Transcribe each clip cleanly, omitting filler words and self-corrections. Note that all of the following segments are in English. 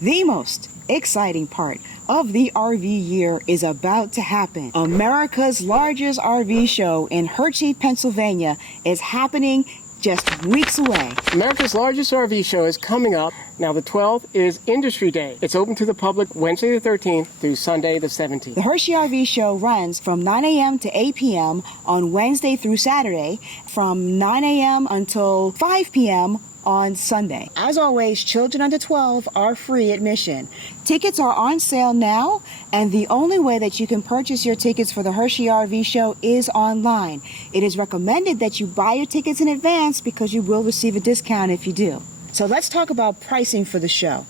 The most exciting part of the RV year is about to happen. America's largest RV show in Hershey, Pennsylvania is happening just weeks away. America's largest RV show is coming up. Now the 12th is Industry Day. It's open to the public Wednesday the 13th through Sunday the 17th. The Hershey RV show runs from 9 a.m. to 8 p.m. on Wednesday through Saturday, from 9 a.m. until 5 p.m. on Sunday. As always, children under 12 are free admission. Tickets are on sale now, and the only way that you can purchase your tickets for the Hershey RV show is online. It is recommended that you buy your tickets in advance because you will receive a discount if you do. So let's talk about pricing for the show.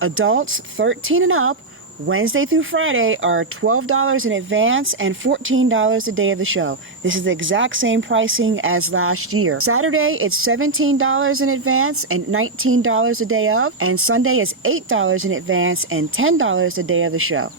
Adults 13 and up, Wednesday through Friday, are $12 in advance and $14 the day of the show. This is the exact same pricing as last year. Saturday, it's $17 in advance and $19 the day of, and Sunday is $8 in advance and $10 the day of the show.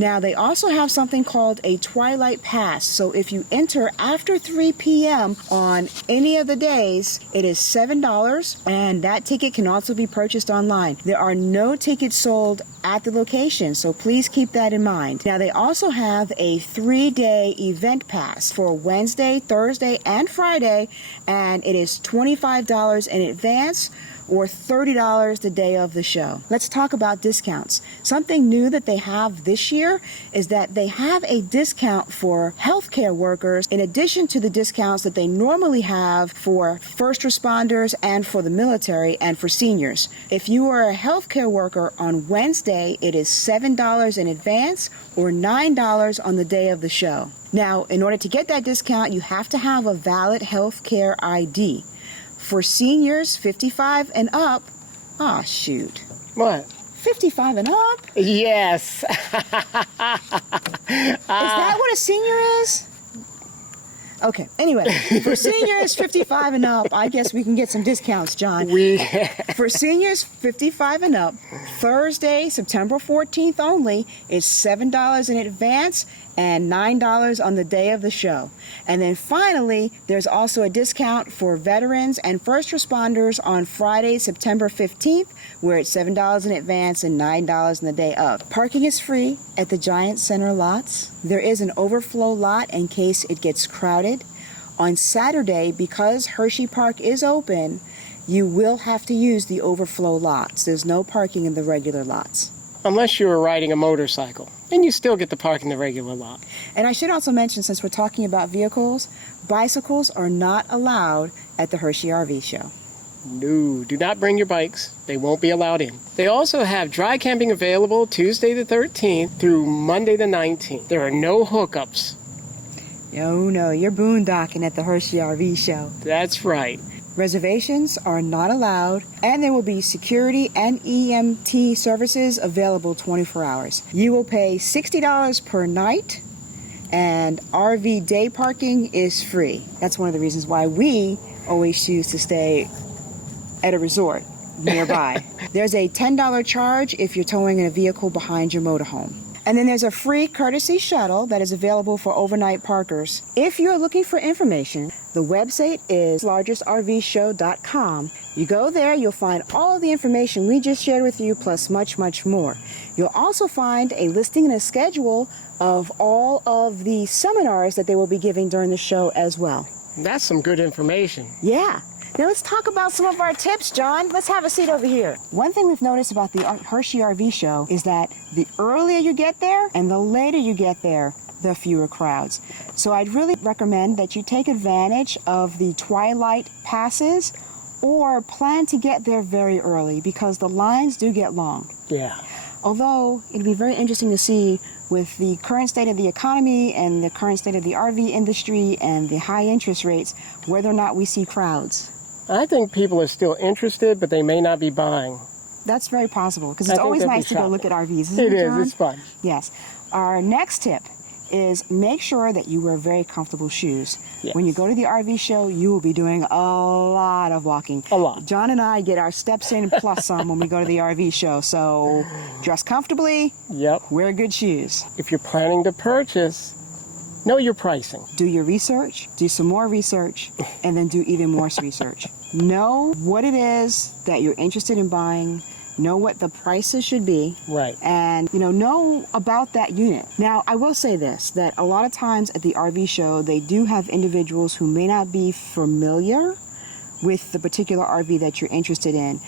Now, they also have something called a Twilight Pass. So if you enter after 3 p.m. on any of the days, it is $7, and that ticket can also be purchased online. There are no tickets sold at the location, so please keep that in mind. Now, they also have a 3-day event pass for Wednesday, Thursday, and Friday, and it is $25 in advance or $30 the day of the show. Let's talk about discounts. Something new that they have this year is that they have a discount for healthcare workers in addition to the discounts that they normally have for first responders and for the military and for seniors. If you are a healthcare worker on Wednesday, it is $7 in advance or $9 on the day of the show. Now, in order to get that discount, you have to have a valid healthcare ID. For seniors 55 and up, shoot. What? 55 and up? Yes. Is that what a senior is? Okay, anyway, for seniors 55 and up, I guess we can get some discounts, John. For seniors 55 and up, Thursday, September 14th only, is $7 in advance and $9 on the day of the show. And then finally, there's also a discount for veterans and first responders on Friday, September 15th, where it's $7 in advance and $9 on the day of. Parking is free at the Giant Center lots. There is an overflow lot in case it gets crowded. On Saturday, because Hershey Park is open, you will have to use the overflow lots. There's no parking in the regular lots. Unless you were riding a motorcycle, then you still get to park in the regular lot. And I should also mention, since we're talking about vehicles, bicycles are not allowed at the Hershey RV show. No, do not bring your bikes. They won't be allowed in. They also have dry camping available Tuesday the 13th through Monday the 19th. There are no hookups. No, you're boondocking at the Hershey RV show. That's right. Reservations are not allowed, and there will be security and EMT services available 24 hours. You will pay $60 per night, and RV day parking is free. That's one of the reasons why we always choose to stay at a resort nearby. There's a $10 charge if you're towing a vehicle behind your motorhome. And then there's a free courtesy shuttle that is available for overnight parkers. If you're looking for information, the website is largestrvshow.com. You go there, you'll find all of the information we just shared with you, plus much, much more. You'll also find a listing and a schedule of all of the seminars that they will be giving during the show as well. That's some good information. Yeah. Now let's talk about some of our tips, John. Let's have a seat over here. One thing we've noticed about the Hershey RV show is that the earlier you get there and the later you get there, the fewer crowds. So I'd really recommend that you take advantage of the Twilight passes or plan to get there very early because the lines do get long. Yeah. Although it'd be very interesting to see with the current state of the economy and the current state of the RV industry and the high interest rates, whether or not we see crowds. I think people are still interested, but they may not be buying. That's very possible, because it's always nice to go look at RVs, isn't it, John? It is, it's fun. Yes. Our next tip is make sure that you wear very comfortable shoes. Yes. When you go to the RV show, you will be doing a lot of walking. A lot. John and I get our steps in plus some when we go to the RV show, so dress comfortably, wear good shoes. If you're planning to purchase, know your pricing. Do your research, do some more research, and then do even more research. Know what it is that you're interested in buying know what the prices should be, Right. and know about that unit. Now, I will say this, that a lot of times at the RV show, they do have individuals who may not be familiar with the particular RV that you're interested in.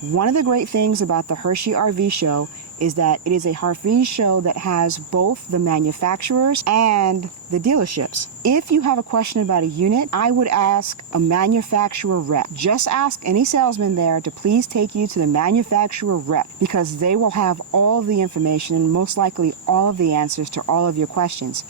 One of the great things about the Hershey RV show is that it is a RV show that has both the manufacturers and the dealerships. If you have a question about a unit, I would ask a manufacturer rep. Just ask any salesman there to please take you to the manufacturer rep, because they will have all of the information and most likely all of the answers to all of your questions.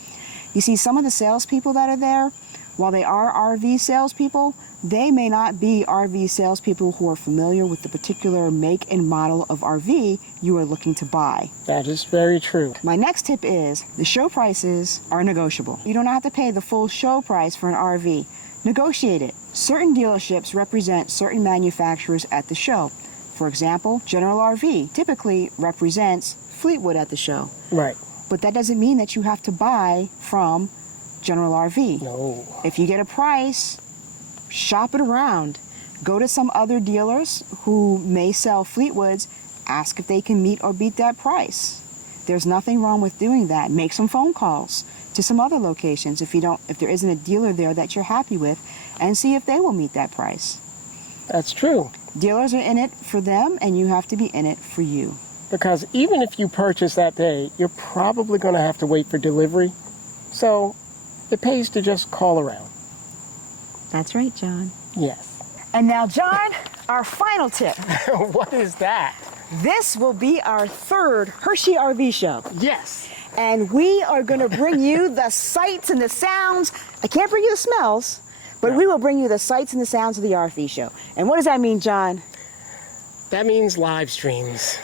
You see, some of the salespeople that are there, while they are RV salespeople, they may not be RV salespeople who are familiar with the particular make and model of RV you are looking to buy. That is very true. My next tip is the show prices are negotiable. You don't have to pay the full show price for an RV. Negotiate it. Certain dealerships represent certain manufacturers at the show. For example, General RV typically represents Fleetwood at the show. Right. But that doesn't mean that you have to buy from General RV. No. If you get a price, shop it around. Go to some other dealers who may sell Fleetwoods. Ask if they can meet or beat that price. There's nothing wrong with doing that. Make some phone calls to some other locations if there isn't a dealer there that you're happy with, and see if they will meet that price. That's true. Dealers are in it for them, and you have to be in it for you. Because even if you purchase that day, you're probably going to have to wait for delivery. So it pays to just call around. That's right, John. Yes. And now, John, our final tip. What is that? This will be our third Hershey RV show. Yes. And we are going to bring you the sights and the sounds. I can't bring you the smells, but we will bring you the sights and the sounds of the RV show. And what does that mean, John? That means live streams.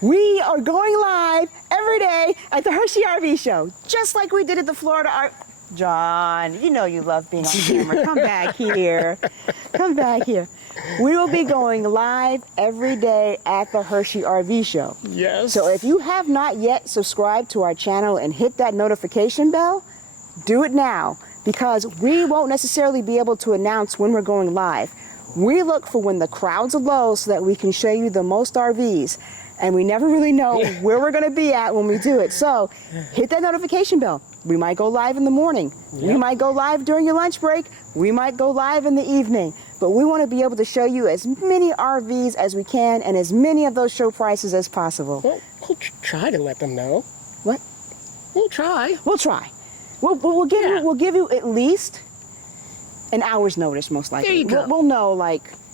We are going live every day at the Hershey RV show, just like we did at the Florida RV. John, you know you love being on camera. Come back here. Come back here. We will be going live every day at the Hershey RV show. Yes. So if you have not yet subscribed to our channel and hit that notification bell, do it now, because we won't necessarily be able to announce when we're going live. We look for when the crowds are low so that we can show you the most RVs. And we never really know where we're going to be at when we do it. So hit that notification bell. We might go live in the morning. Yep. We might go live during your lunch break. We might go live in the evening. But we want to be able to show you as many RVs as we can and as many of those show prices as possible. Well, we'll try to let them know. What? We'll try. We'll try. We'll give you at least an hour's notice, most likely. There you go. We'll know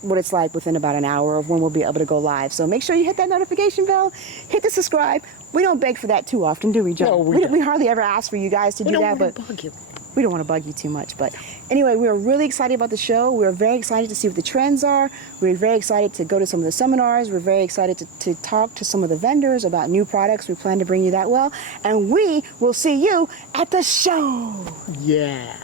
what it's like within about an hour of when we'll be able to go live. So make sure you hit that notification bell, hit the subscribe. We don't beg for that too often, do we, Joe? No, we don't. We hardly ever ask for you guys to do that, but bug you. we don't want to bug you too much. But anyway, we're really excited about the show. We're very excited to see what the trends are. We're very excited to go to some of the seminars. We're very excited to talk to some of the vendors about new products. We plan to bring you that well. And we will see you at the show. Yeah.